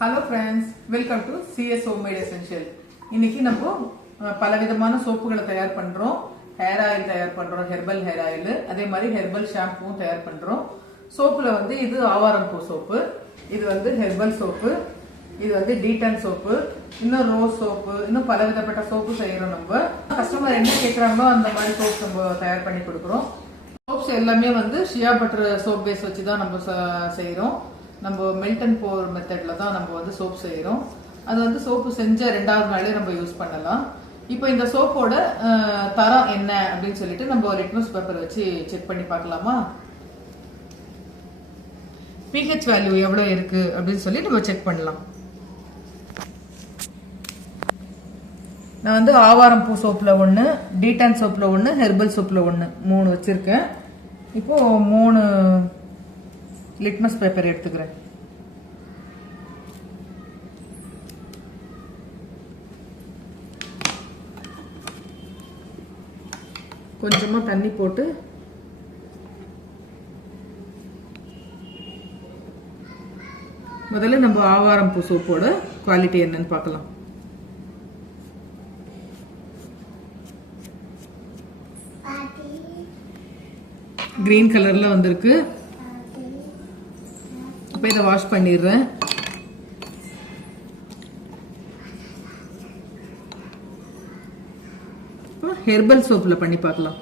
Hello friends, welcome to CS homemade essential. இன்னைக்கு நம்ம பலவிதமான சோப்புகளை தயார் பண்றோம். ஹேர் ஆயில் தயார் பண்றோம், ஹெர்பல் ஹேர் ஆயில். அதே மாதிரி ஹெர்பல் ஷாம்புவும் தயார் பண்றோம். சோப்புல இது ஆவாரம் பூ சோப்பு, இது ஹெர்பல் சோப்பு, இது டீடான் சோப்பு, இன்னும் ரோஸ் சோப்பு, இன்னும் பலவிதப்பட்ட சோப்பு செய்யறோம். நம்ம கஸ்டமர் என்ன கேட்கறாங்களோ அந்த மாதிரி சோப் நம்ம தயார் பண்ணி கொடுக்குறோம். சோப்ஸ் எல்லாமே ஷியா பட்டர் சோப் பேஸ் வச்சு தான் நம்ம செய்யறோம். நம்ம மெல்ட் அண்ட் போர் மெத்தட்ல தான் நம்ம சோப் செய்யறோம். அது சோப்பு செஞ்ச 2வது நாளே நம்ம யூஸ் பண்ணலாம். இப்போ இந்த சோப்போட தரம் என்ன அப்படின்னு சொல்லிட்டு நம்ம லிட்மஸ் பேப்பர் வச்சு செக் பண்ணி பார்க்கலாமா? பிஹெச் வேல்யூ எவ்வளவு இருக்கு அப்படின்னு சொல்லி நம்ம செக் பண்ணலாம். நான் ஆவாரம் பூ சோப்ல 1, டீடான் சோப்ல 1, ஹெர்பல் சோப்ல 1, 3 வச்சிருக்கேன். இப்போ 3 லிட்மஸ் பேப்பர் எடுத்துக்கிறேன். கொஞ்சமா தண்ணி போட்டு முதல்ல நம்ம ஆவாரம் பூ சோப்போட குவாலிட்டி என்னன்னு பார்க்கலாம். கிரீன் கலர்ல வந்திருக்கு. இப்போ இதை வாஷ் பண்ணிடுறேன். ஹெர்பல் சோப்ல பண்ணி பார்க்கலாம்.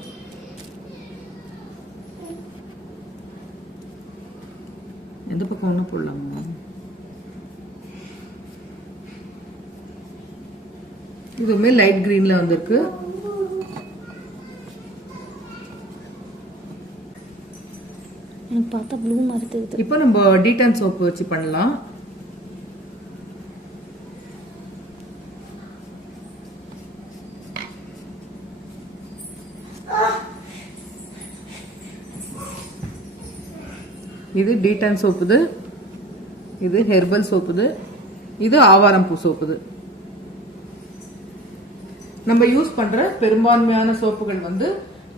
எந்த பக்கம் ஒண்ணு போடலாமா? இதுவுமே லைட் கிரீன்ல வந்திருக்கு. பார்த்தா ப்ளூ மாதிரி தெரியுது. இப்போ நம்ம டீடான் சோப் வச்சு பண்ணலாம். இது டீடான் சோப்புது, இது ஹெர்பல் சோப்புது, இது ஆவாரம் பூ சோப்புது. நம்ம யூஸ் பண்ற பெரும்பான்மையான சோப்புகள்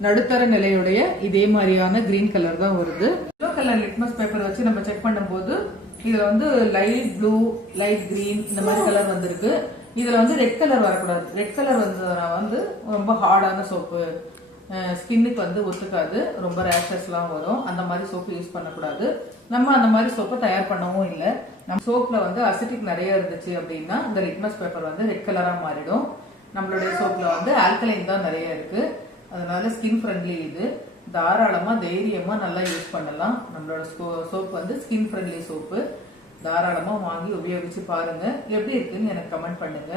நடுத்தர நிலையுடைய இதே மாதிரியான கிரீன் கலர் தான் வருது. எல்லோ கலர் லிட்மஸ் பேப்பர் வச்சு நம்ம செக் பண்ணும்போது இதுல லைட் ப்ளூ, லைட் கிரீன் இந்த மாதிரி கலர் வந்திருக்கு. இதுல ரெட் கலர் வரக்கூடாது. ரெட் கலர் ரொம்ப ஹார்டான சோப்பு, ஸ்கின்னுக்கு ஒத்துக்காது, ரொம்ப ரேஷஸ்லாம் வரும். அந்த மாதிரி சோப்பு யூஸ் பண்ணக்கூடாது. நம்ம அந்த மாதிரி சோப்பை தயார் பண்ணவும் இல்லை. நம்ம சோப்ல அசிட்டிக் நிறைய இருந்துச்சு அப்படின்னா இந்த லிட்மஸ் பேப்பர் ரெட் கலரா மாறிடும். நம்மளுடைய சோப்ல ஆல்கலைன் தான் நிறைய இருக்கு. அதனால ஸ்கின் ஃப்ரெண்ட்லி. இது தாராளமா தைரியமா நல்லா யூஸ் பண்ணலாம். நம்மளோட சோப் ஸ்கின் ஃப்ரெண்ட்லி சோப்பு. தாராளமா வாங்கி உபயோகிச்சு பாருங்க. எப்படி இருக்குன்னு எனக்கு கமெண்ட் பண்ணுங்க.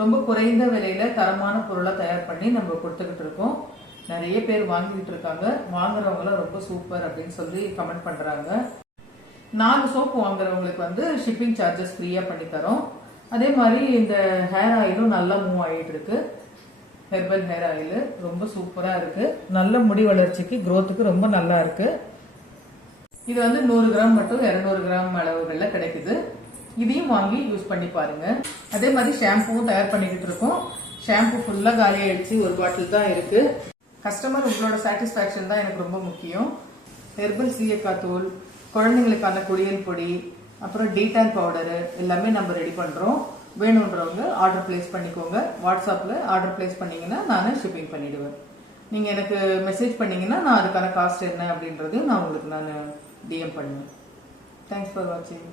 ரொம்ப குறைந்த விலையில தரமான பொருளை தயார் பண்ணி நம்ம கொடுத்துக்கிட்டு இருக்கோம். நிறைய பேர் வாங்கிட்டு இருக்காங்க. வாங்குறவங்களும் ரொம்ப சூப்பர் அப்படின்னு சொல்லி கமெண்ட் பண்றாங்க. 4 சோப்பு வாங்குறவங்களுக்கு ஷிப்பிங் சார்ஜஸ் ஃப்ரீயா பண்ணி தரோம். அதே மாதிரி இந்த ஹேர் ஆயிலும் நல்லா மூவ் ஆயிட்டு இருக்கு. ஹெர்பல் ஹேர் ஆயில் ரொம்ப சூப்பரா இருக்கு. நல்ல முடி வளர்ச்சிக்கு, growthக்கு ரொம்ப நல்லா இருக்கு. இது 100 கிராம் மட்டும் 200 கிராம் அளவுகள்ல கிடைக்குது. இதையும் வாங்கி யூஸ் பண்ணி பாருங்க. அதே மாதிரி ஷாம்புவும் தயார் பண்ணிக்கிட்டு இருக்கோம். ஷாம்பு ஃபுல்லா காலி ஆயிடுச்சு, ஒரு பாட்டில் தான் இருக்கு. கஸ்டமர் உங்களோட சாட்டிஸ்பாக்சன் தான் எனக்கு ரொம்ப முக்கியம். ஹெர்பல் சீயக்காய் தூள், குழந்தைங்களுக்கான குளியல் பொடி, அப்புறம் டீடான் பவுடரு எல்லாமே நம்ம ரெடி பண்றோம். வேணுன்றவங்க ஆர்டர் பிளேஸ் பண்ணிக்கோங்க. வாட்ஸ்அப்ல ஆர்டர் பிளேஸ் பண்ணீங்கன்னா நான் ஷிப்பிங் பண்ணிடுவேன். நீங்க எனக்கு மெசேஜ் பண்ணீங்கன்னா நான் அதுக்கான காஸ்ட் என்ன அப்படின்றதையும் நான் உங்களுக்கு டிஎம் பண்ணுவேன். தேங்க்ஸ் ஃபார் வாட்சிங்.